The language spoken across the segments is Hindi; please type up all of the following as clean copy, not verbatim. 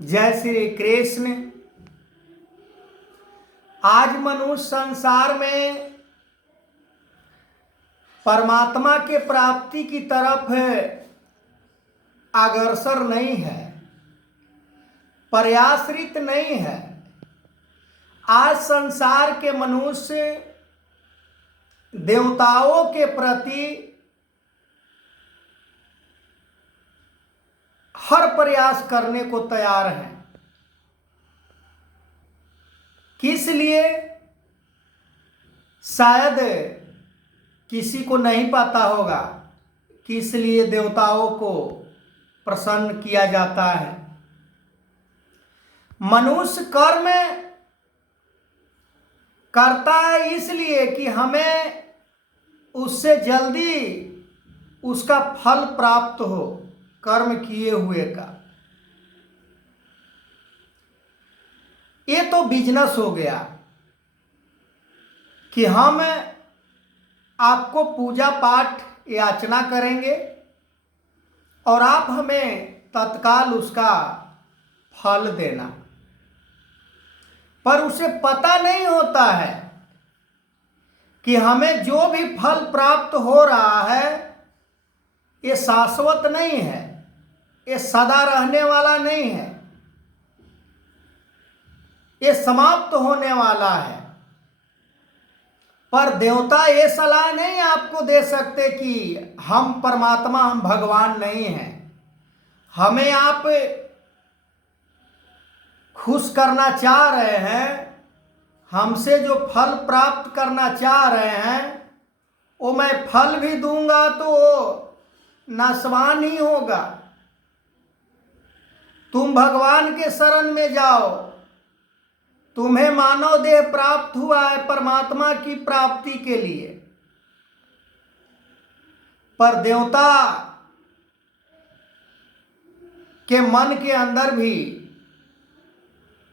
जय श्री कृष्ण। आज मनुष्य संसार में परमात्मा के प्राप्ति की तरफ अग्रसर नहीं है, प्रयासरत नहीं है। आज संसार के मनुष्य देवताओं के प्रति हर प्रयास करने को तैयार हैं। किस लिए? शायद किसी को नहीं पता होगा किस लिए देवताओं को प्रसन्न किया जाता है। मनुष्य कर्म करता है इसलिए कि हमें उससे जल्दी उसका फल प्राप्त हो, कर्म किए हुए का। ये तो बिजनेस हो गया कि हम आपको पूजा पाठ याचना करेंगे और आप हमें तत्काल उसका फल देना। पर उसे पता नहीं होता है कि हमें जो भी फल प्राप्त हो रहा है ये शाश्वत नहीं है, ये सदा रहने वाला नहीं है, ये समाप्त होने वाला है। पर देवता ये सलाह नहीं आपको दे सकते कि हम परमात्मा, हम भगवान नहीं हैं। हमें आप खुश करना चाह रहे हैं, हमसे जो फल प्राप्त करना चाह रहे हैं वो मैं फल भी दूंगा तो नाशवान ही होगा। तुम भगवान के शरण में जाओ, तुम्हें मानव देह प्राप्त हुआ है परमात्मा की प्राप्ति के लिए। पर देवता के मन के अंदर भी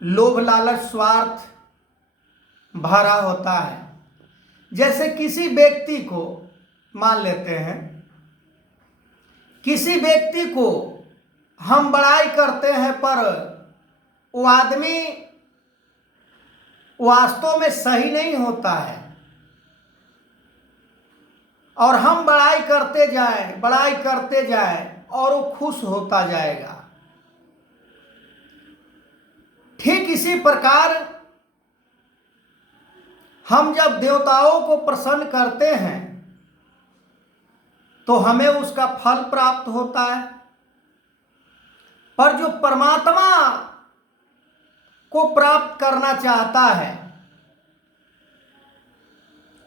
लोभ लालच स्वार्थ भरा होता है। जैसे किसी व्यक्ति को मान लेते हैं, किसी व्यक्ति को हम बड़ाई करते हैं पर वो आदमी वास्तव में सही नहीं होता है और हम बड़ाई करते जाएं और वो खुश होता जाएगा। ठीक इसी प्रकार हम जब देवताओं को प्रसन्न करते हैं तो हमें उसका फल प्राप्त होता है। पर जो परमात्मा को प्राप्त करना चाहता है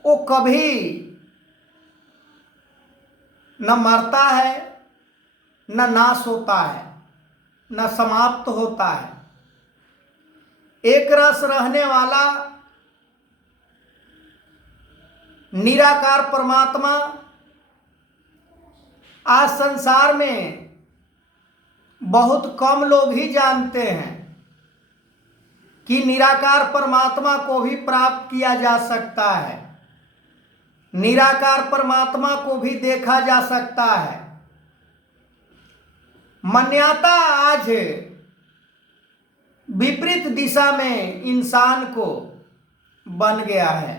वो कभी न मरता है, न नाश होता है, न समाप्त होता है। एक रस रहने वाला निराकार परमात्मा आज संसार में बहुत कम लोग ही जानते हैं कि निराकार परमात्मा को भी प्राप्त किया जा सकता है, निराकार परमात्मा को भी देखा जा सकता है। मान्यता आज विपरीत दिशा में इंसान को बन गया है।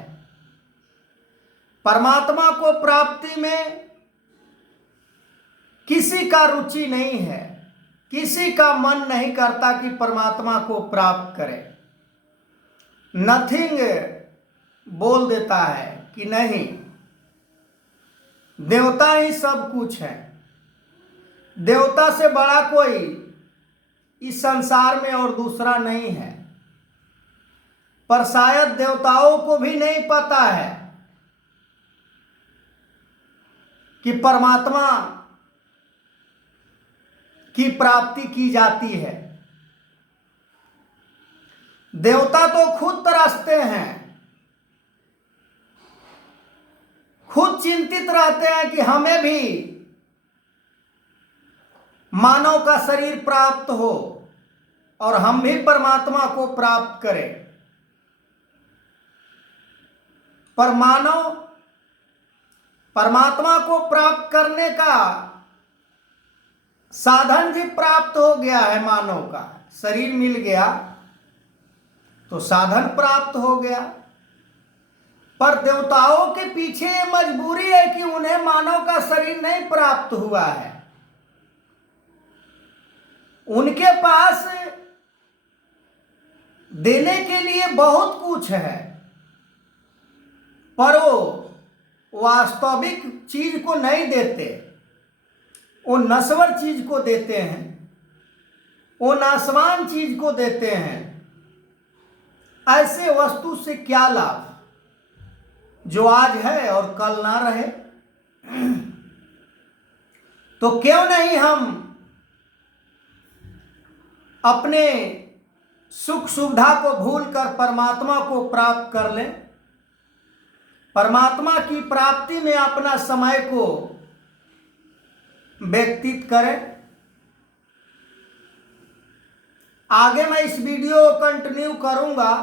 परमात्मा को प्राप्ति में किसी का रुचि नहीं है, किसी का मन नहीं करता कि परमात्मा को प्राप्त करे। नथिंग बोल देता है कि नहीं, देवता ही सब कुछ है, देवता से बड़ा कोई इस संसार में और दूसरा नहीं है। पर शायद देवताओं को भी नहीं पता है कि परमात्मा की प्राप्ति की जाती है। देवता तो खुद तरसते हैं, खुद चिंतित रहते हैं कि हमें भी मानव का शरीर प्राप्त हो और हम भी परमात्मा को प्राप्त करें। पर मानव परमात्मा को प्राप्त करने का साधन भी प्राप्त हो गया है, मानव का शरीर मिल गया तो साधन प्राप्त हो गया। पर देवताओं के पीछे ये मजबूरी है कि उन्हें मानव का शरीर नहीं प्राप्त हुआ है। उनके पास देने के लिए बहुत कुछ है, पर वो वास्तविक चीज को नहीं देते, वो नश्वर चीज को देते हैं, वो नाशवान चीज को देते हैं। ऐसे वस्तु से क्या लाभ जो आज है और कल ना रहे। तो क्यों नहीं हम अपने सुख सुविधा को भूलकर परमात्मा को प्राप्त कर लें, परमात्मा की प्राप्ति में अपना समय को व्यतीत करें। आगे मैं इस वीडियो को कंटिन्यू करूंगा,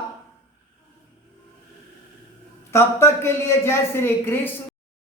तब तक के लिए जय श्री कृष्ण।